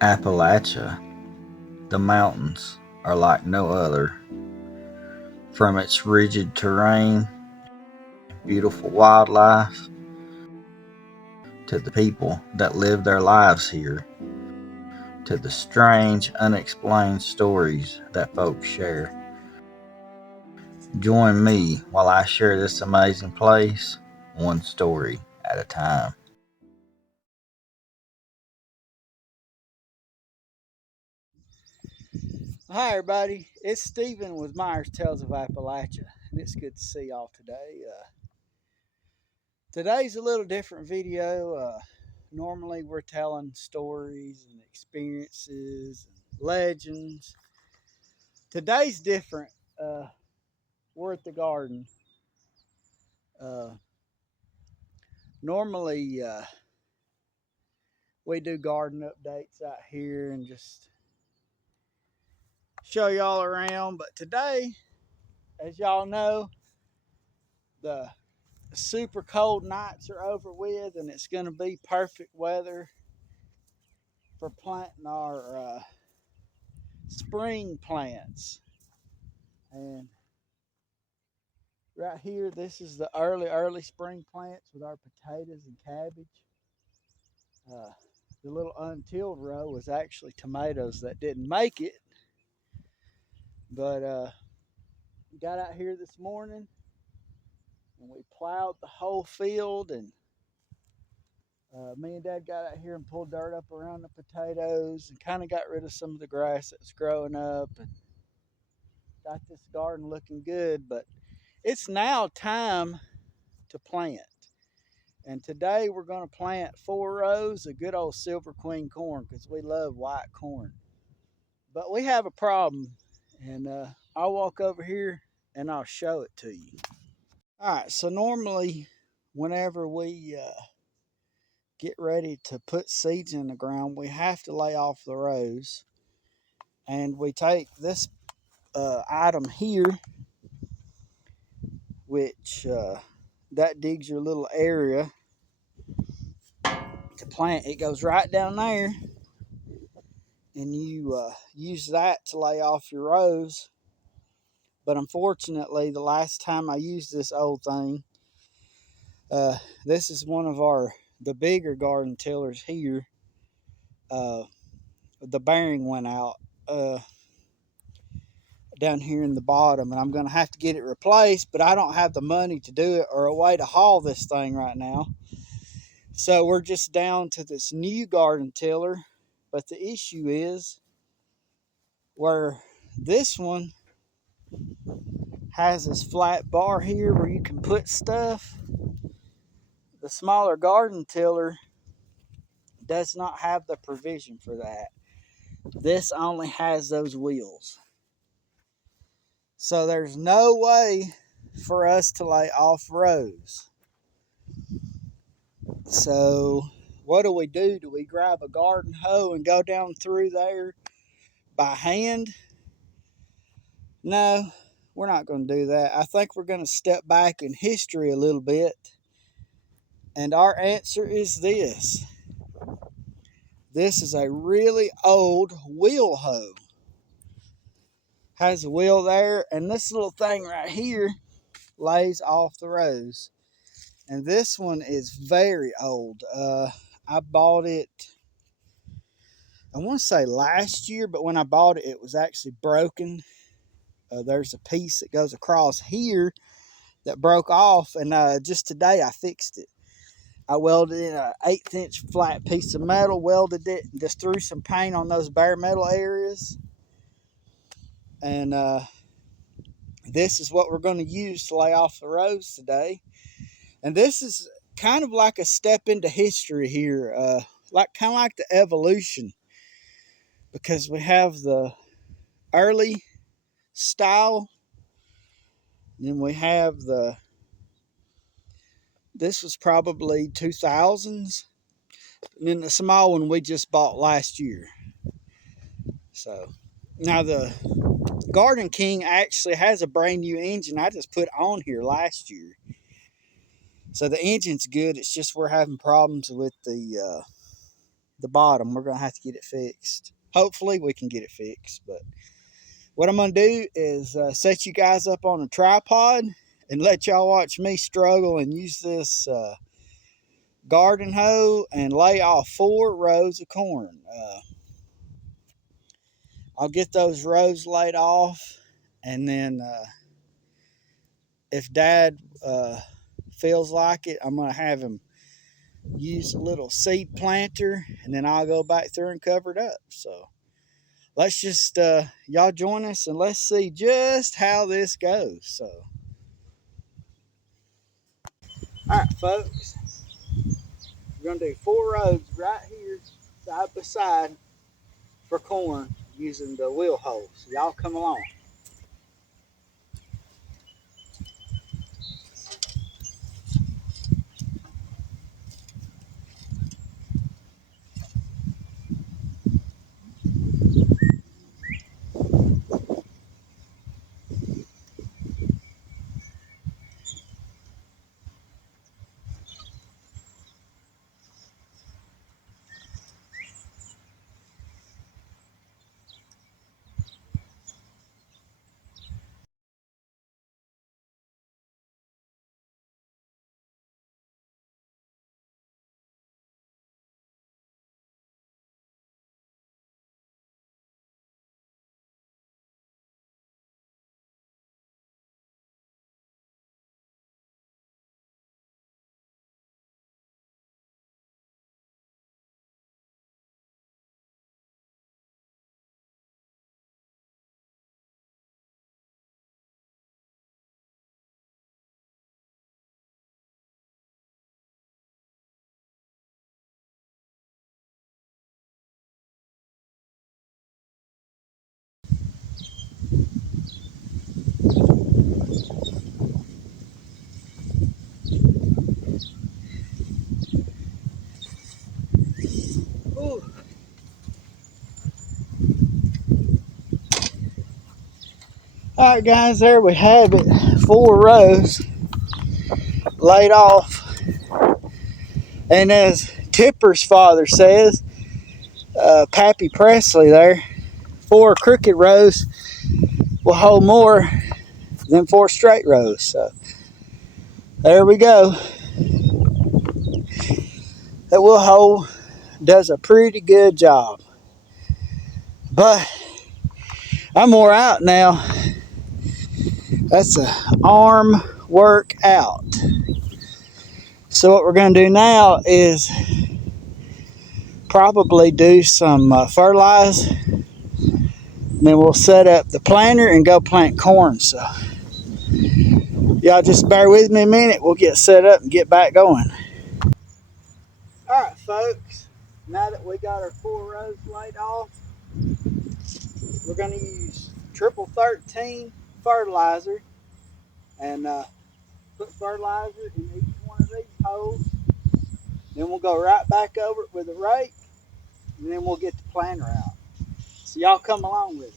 Appalachia, the mountains are like no other. From its rigid terrain, beautiful wildlife, to the people that live their lives here, to the strange, unexplained stories that folks share. Join me while I share this amazing place, one story at a time. Hi, everybody. It's Stephen with Myers Tales of Appalachia, and it's good to see y'all today. Today's a little different video. Normally, we're telling stories and experiences and legends. Today's different. We're at the garden. Uh, normally, we do garden updates out here and just show y'all around, but today, as y'all know, the super cold nights are over with, and it's going to be perfect weather for planting our spring plants. And right here, this is the early spring plants with our potatoes and cabbage. Uh, the little untilled row was actually tomatoes that didn't make it, but got out here this morning and we plowed the whole field, and me and Dad got out here and pulled dirt up around the potatoes and kind of got rid of some of the grass that was growing up, and got this garden looking good. But it's now time to plant. And today we're going to plant 4 rows of good old silver queen corn because we love white corn. But we have a problem, and I'll walk over here and I'll show it to you. All right, so normally whenever we get ready to put seeds in the ground, we have to lay off the rows. And we take this item here, which that digs your little area to plant. It goes right down there, and you use that to lay off your rows. But unfortunately, the last time I used this old thing, this is one of the bigger garden tillers here. The bearing went out down here in the bottom, and I'm going to have to get it replaced, but I don't have the money to do it or a way to haul this thing right now. So we're just down to this new garden tiller. But the issue is where this one has this flat bar here where you can put stuff. The smaller garden tiller does not have the provision for that. This only has those wheels. So there's no way for us to lay off rows. So what do? Do we grab a garden hoe and go down through there by hand? No, we're not going to do that. I think we're going to step back in history a little bit. And our answer is this. This is a really old wheel hoe. Has a wheel there, and this little thing right here lays off the rows. And this one is very old. I bought it, I want to say last year, but when I bought it, it was actually broken. There's a piece that goes across here that broke off, and just today I fixed it. I welded in an 1/8 inch flat piece of metal, welded it, and just threw some paint on those bare metal areas. And this is what we're going to use to lay off the rows today. And this is kind of like a step into history here, kind of like the evolution, because we have the early style, then we have this was probably 2000s, and then the small one we just bought last year. So now the Garden King actually has a brand new engine I just put on here last year. So the engine's good. It's just we're having problems with the the bottom. We're gonna have to get it fixed. Hopefully we can get it fixed. But what I'm gonna do is set you guys up on a tripod and let y'all watch me struggle and use this garden hoe and lay off 4 rows of corn. I'll get those rows laid off, and then if Dad feels like it, I'm gonna have him use a little seed planter, and then I'll go back through and cover it up. So let's just y'all join us and let's see just how this goes. So all right, folks, we're gonna do 4 rows right here side by side for corn using the wheel hoe. So y'all come along. Ooh. All right, guys, there we have it. 4 rows laid off. And as Tipper's father says, Pappy Presley there, 4 crooked rows will hold more than 4 straight rows. So there we go. That wheel hoe does a pretty good job. But I'm wore out now. That's an arm workout. So what we're going to do now is probably do some fertilize. And then we'll set up the planter and go plant corn. So y'all just bear with me a minute. We'll get set up and get back going. All right, folks. Now that we got our 4 rows laid off, we're going to use triple 13 fertilizer and put fertilizer in each one of these holes. Then we'll go right back over it with a rake, and then we'll get the planter out. So y'all come along with it.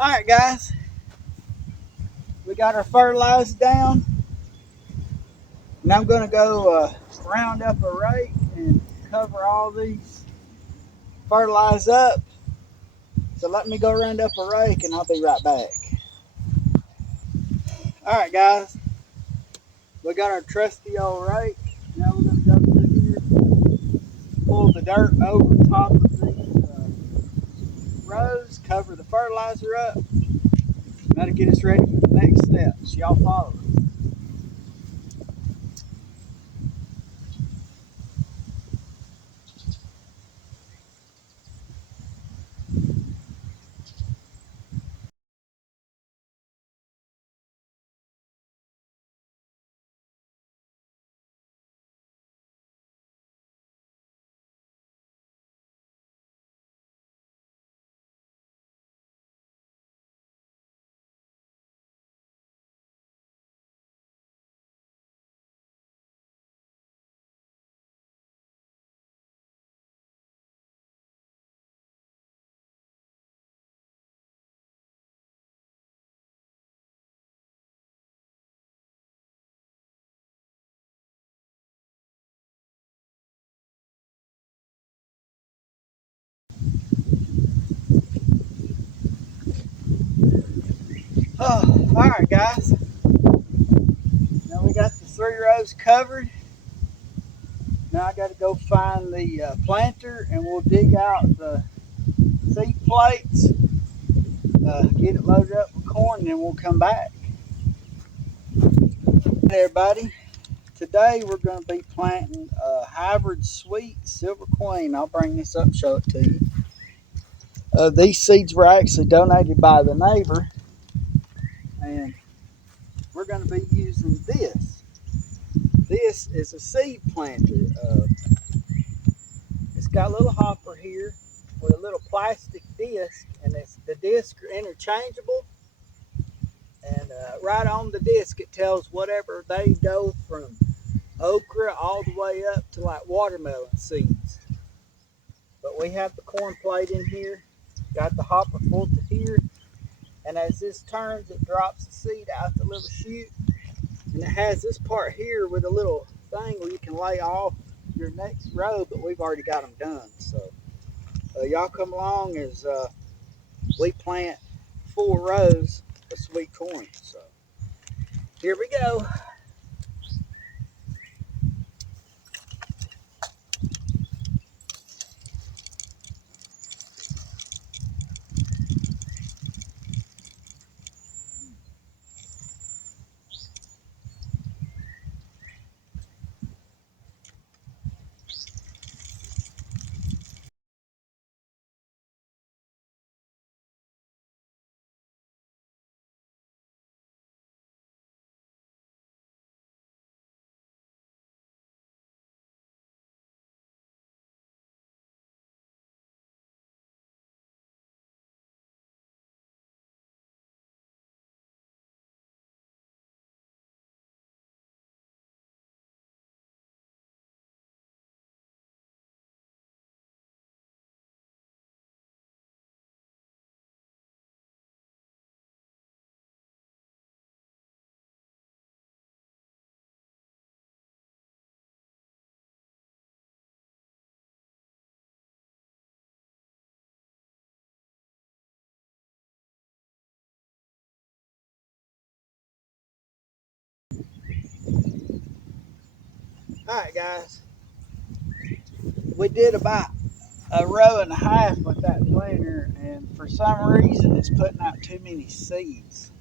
All right, guys, we got our fertilizer down. Now I'm going to go round up a rake and cover all these fertilize up. So let me go round up a rake and I'll be right back. All right, guys, we got our trusty old rake. Now we're going to go through here, pull the dirt over the top of these rows, cover the fertilizer up. That'll get us ready for the next steps. Y'all follow us. Oh, all right, guys. Now we got the 3 rows covered. Now I got to go find the planter and we'll dig out the seed plates, get it loaded up with corn, and then we'll come back. Hey everybody, today we're going to be planting a hybrid sweet Silver Queen. I'll bring this up and show it to you. These seeds were actually donated by the neighbor, and we're going to be using this. This is a seed planter. It's got a little hopper here with a little plastic disc, and the discs are interchangeable. And right on the disc, it tells whatever they go from okra all the way up to like watermelon seeds. But we have the corn plate in here, got the hopper full to here, and as this turns, it drops the seed out the little chute, and it has this part here with a little thing where you can lay off your next row, but we've already got them done. So y'all come along as we plant 4 rows of sweet corn. So here we go. All right, guys. We did about a row and a half with that planter, and for some reason it's putting out too many seeds.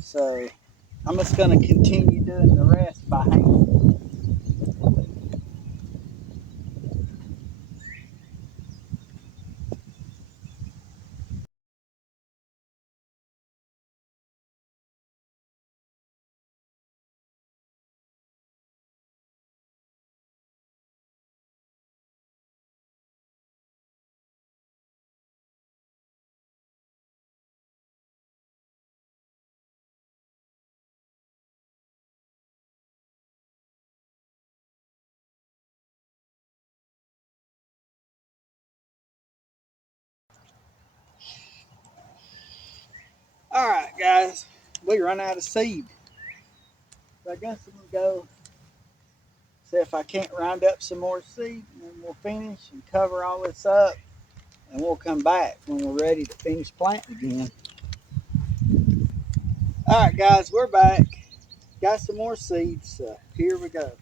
So I'm just going to continue doing the rest by hand. guys, we run out of seed. So I guess I'm gonna go see if I can't round up some more seed, and then we'll finish and cover all this up, and we'll come back when we're ready to finish planting again. All right, guys, we're back. Got some more seeds, so here we go.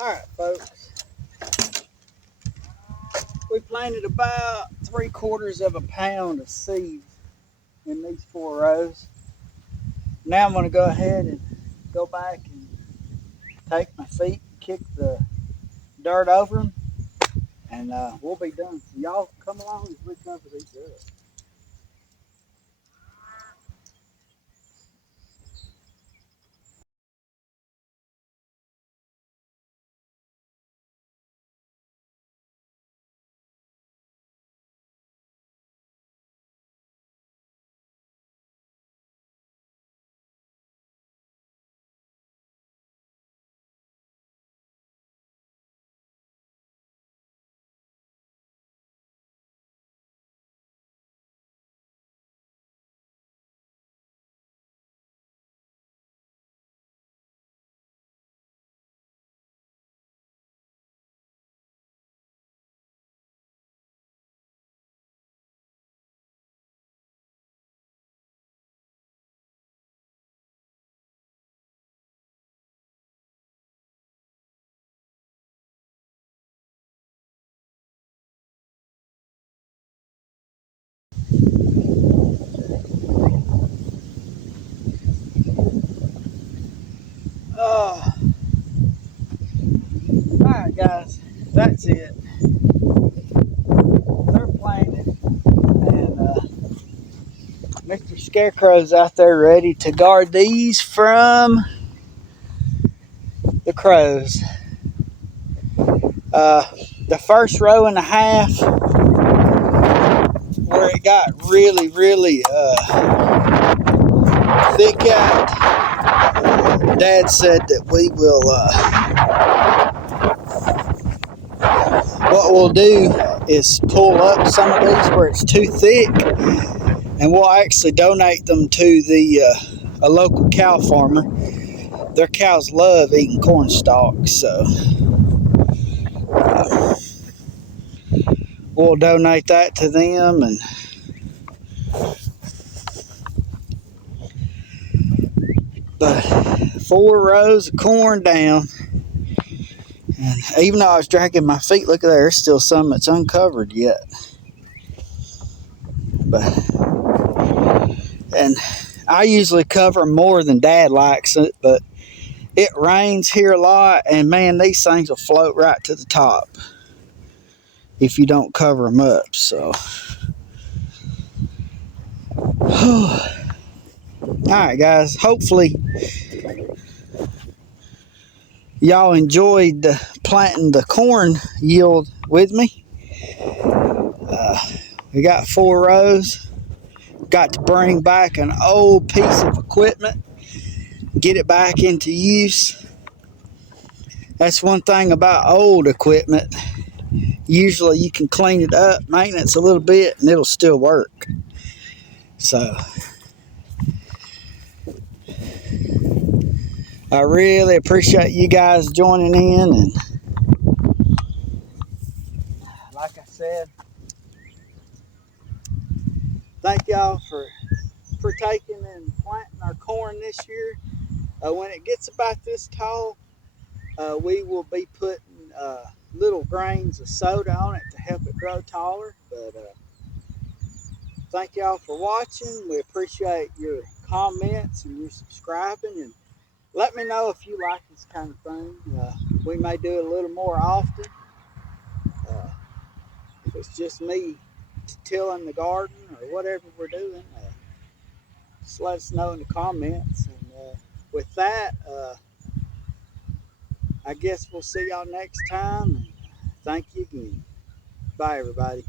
All right, folks. We planted about 3/4 of a pound of seeds in these 4 rows. Now I'm going to go ahead and go back and take my feet, kick the dirt over them, and we'll be done. So y'all come along as we cover these up. Oh, all right, guys, that's it. They're planted, and Mr. Scarecrow's out there ready to guard these from the crows. The first row and a half, where it got really, really thick out, Dad said that we will, what we'll do is pull up some of these where it's too thick, and we'll actually donate them to a local cow farmer. Their cows love eating corn stalks, so we'll donate that to them. And but 4 rows of corn down, and even though I was dragging my feet, look at there, there's still some that's uncovered yet. And I usually cover more than Dad likes it, but it rains here a lot, and man, these things will float right to the top if you don't cover them up. So all right, guys, hopefully y'all enjoyed planting the corn yield with me. We got 4 rows. Got to bring back an old piece of equipment, get it back into use. That's one thing about old equipment. Usually you can clean it up, maintenance a little bit, and it'll still work. So I really appreciate you guys joining in, and like I said, thank y'all for partaking in planting our corn this year. When it gets about this tall, we will be putting little grains of soda on it to help it grow taller. But thank y'all for watching. We appreciate your comments and your subscribing, and let me know if you like this kind of thing. We may do it a little more often. Uh, if it's just me tilling the garden or whatever we're doing, just let us know in the comments. And with that, I guess we'll see y'all next time. And thank you again. Bye, everybody.